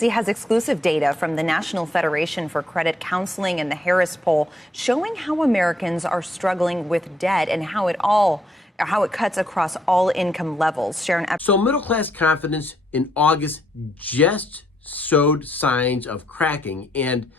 He has exclusive data from the National Federation for Credit Counseling and the Harris Poll showing how Americans are struggling with debt and how it cuts across all income levels. Sharon. So middle class confidence in August just showed signs of cracking, and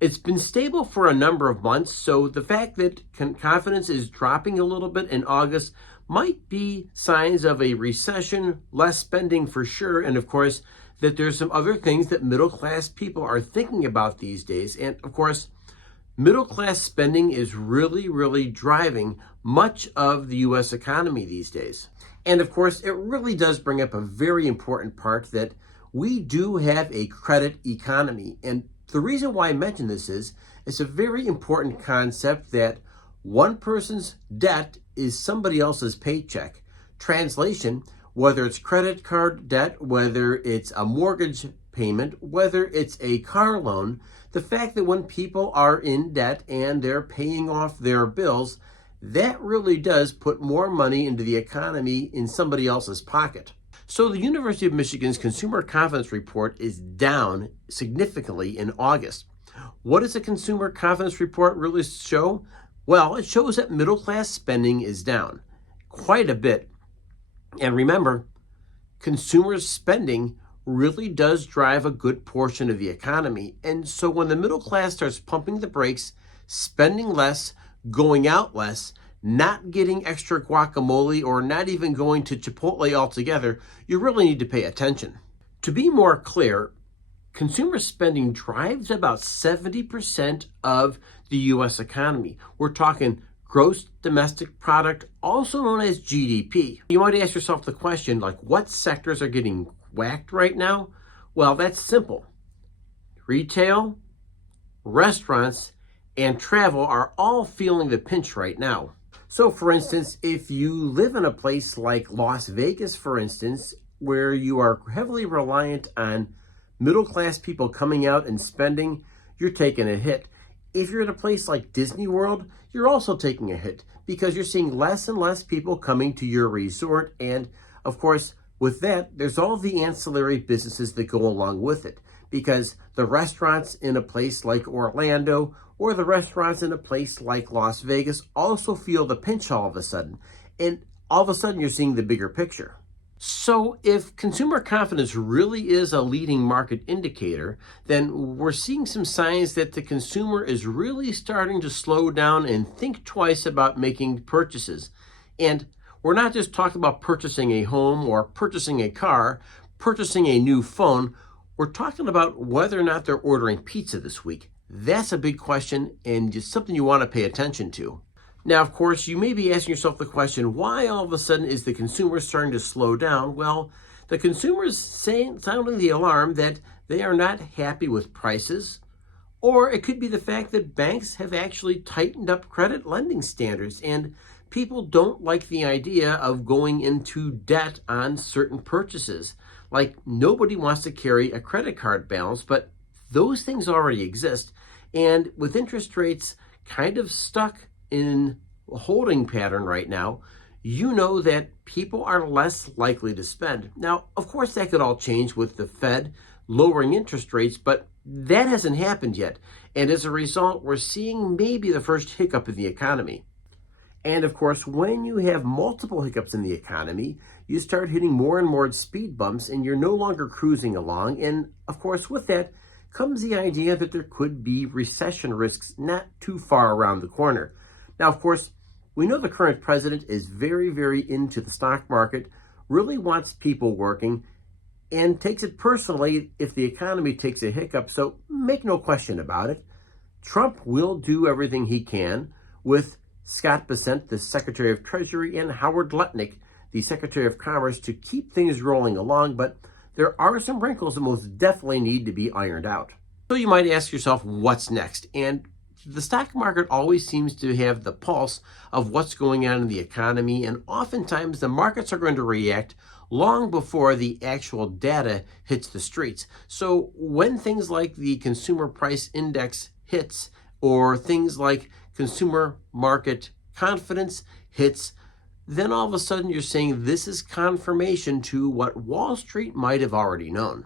it's been stable for a number of months. So the fact that confidence is dropping a little bit in August might be signs of a recession, less spending for sure, and of course that there's some other things that middle class people are thinking about these days. And of course, middle class spending is really driving much of the U.S. economy these days. And of course, it really does bring up a very important part that we do have a credit economy. And the reason why I mention this is it's a very important concept that one person's debt is somebody else's paycheck. Translation, whether it's credit card debt, whether it's a mortgage payment, whether it's a car loan, the fact that when people are in debt and they're paying off their bills, that really does put more money into the economy in somebody else's pocket. So the University of Michigan's Consumer Confidence Report is down significantly in August. What does a Consumer Confidence Report really show? Well, it shows that middle class spending is down quite a bit. And remember, consumer spending really does drive a good portion of the economy. And so when the middle class starts pumping the brakes, spending less, going out less, not getting extra guacamole, or not even going to Chipotle altogether, you really need to pay attention. To be more clear, consumer spending drives about 70% of the U.S. economy. We're talking gross domestic product, also known as GDP. You might ask yourself the question, like, what sectors are getting whacked right now? Well, that's simple. Retail, restaurants, and travel are all feeling the pinch right now. So for instance, if you live in a place like Las Vegas, for instance, where you are heavily reliant on middle class people coming out and spending, you're taking a hit. If you're at a place like Disney World, you're also taking a hit because you're seeing less and less people coming to your resort. And of course, with that, there's all the ancillary businesses that go along with it, because the restaurants in a place like Orlando or the restaurants in a place like Las Vegas also feel the pinch all of a sudden. And all of a sudden, you're seeing the bigger picture. So if consumer confidence really is a leading market indicator, then we're seeing some signs that the consumer is really starting to slow down and think twice about making purchases. And we're not just talking about purchasing a home or purchasing a car, purchasing a new phone. We're talking about whether or not they're ordering pizza this week. That's a big question and it's something you want to pay attention to. Now, of course, you may be asking yourself the question, why all of a sudden is the consumer starting to slow down? Well, the consumer is sounding the alarm that they are not happy with prices, or it could be the fact that banks have actually tightened up credit lending standards and people don't like the idea of going into debt on certain purchases. Like, nobody wants to carry a credit card balance, but those things already exist. And with interest rates kind of stuck in a holding pattern right now, you know that people are less likely to spend. Now, of course, that could all change with the Fed lowering interest rates, but that hasn't happened yet. And as a result, we're seeing maybe the first hiccup in the economy. And of course, when you have multiple hiccups in the economy, you start hitting more and more speed bumps and you're no longer cruising along. And of course, with that comes the idea that there could be recession risks not too far around the corner. Now, of course, we know the current president is very into the stock market, really wants people working, and takes it personally if the economy takes a hiccup. So make no question about it. Trump will do everything he can with Scott Bessent, the Secretary of Treasury, and Howard Lutnick, the Secretary of Commerce, to keep things rolling along. But there are some wrinkles that most definitely need to be ironed out. So you might ask yourself, what's next? And the stock market always seems to have the pulse of what's going on in the economy, and oftentimes the markets are going to react long before the actual data hits the streets. So when things like the consumer price index hits, or things like consumer market confidence hits, then all of a sudden you're saying this is confirmation to what Wall Street might have already known.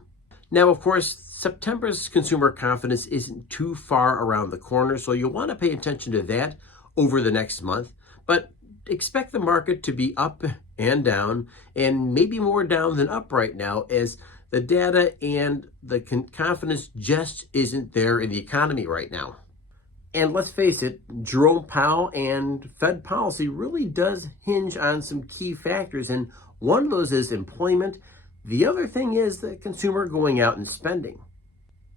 Now, of course, September's consumer confidence isn't too far around the corner, so you'll want to pay attention to that over the next month. But expect the market to be up and down, and maybe more down than up right now, as the data and the confidence just isn't there in the economy right now. And let's face it, Jerome Powell and Fed policy really does hinge on some key factors, and one of those is employment. The other thing is the consumer going out and spending.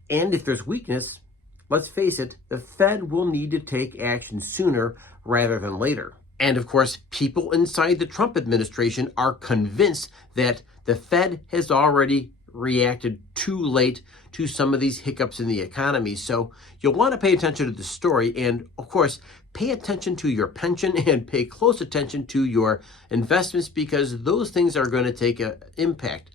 And if there's weakness, let's face it, the Fed will need to take action sooner rather than later. And of course, people inside the Trump administration are convinced that the Fed has already reacted too late to some of these hiccups in the economy. So you'll want to pay attention to the story, and of course, pay attention to your pension and pay close attention to your investments, because those things are going to take an impact.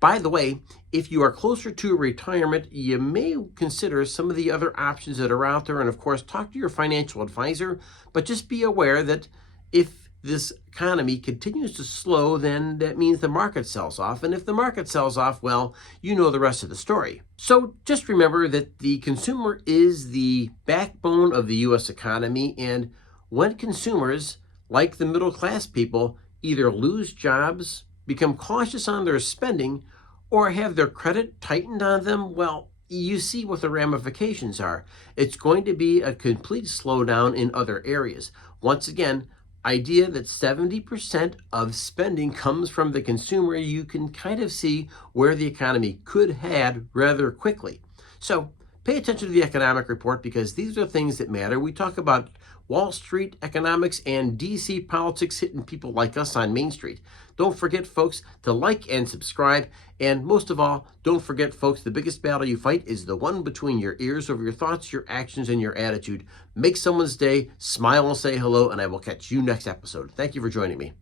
By the way, if you are closer to retirement, you may consider some of the other options that are out there, and of course, talk to your financial advisor, but just be aware that if this economy continues to slow, then that means the market sells off. And if the market sells off, well, you know the rest of the story. So just remember that the consumer is the backbone of the U.S. economy. And when consumers, like the middle class people, either lose jobs, become cautious on their spending, or have their credit tightened on them, well, you see what the ramifications are. It's going to be a complete slowdown in other areas. Once again, idea that 70% of spending comes from the consumer, you can kind of see where the economy could head rather quickly. So pay attention to the economic report, because these are things that matter. We talk about Wall Street economics and DC politics hitting people like us on Main Street. Don't forget, folks, to like and subscribe. And most of all, don't forget, folks, the biggest battle you fight is the one between your ears, over your thoughts, your actions, and your attitude. Make someone's day, smile and say hello, and I will catch you next episode. Thank you for joining me.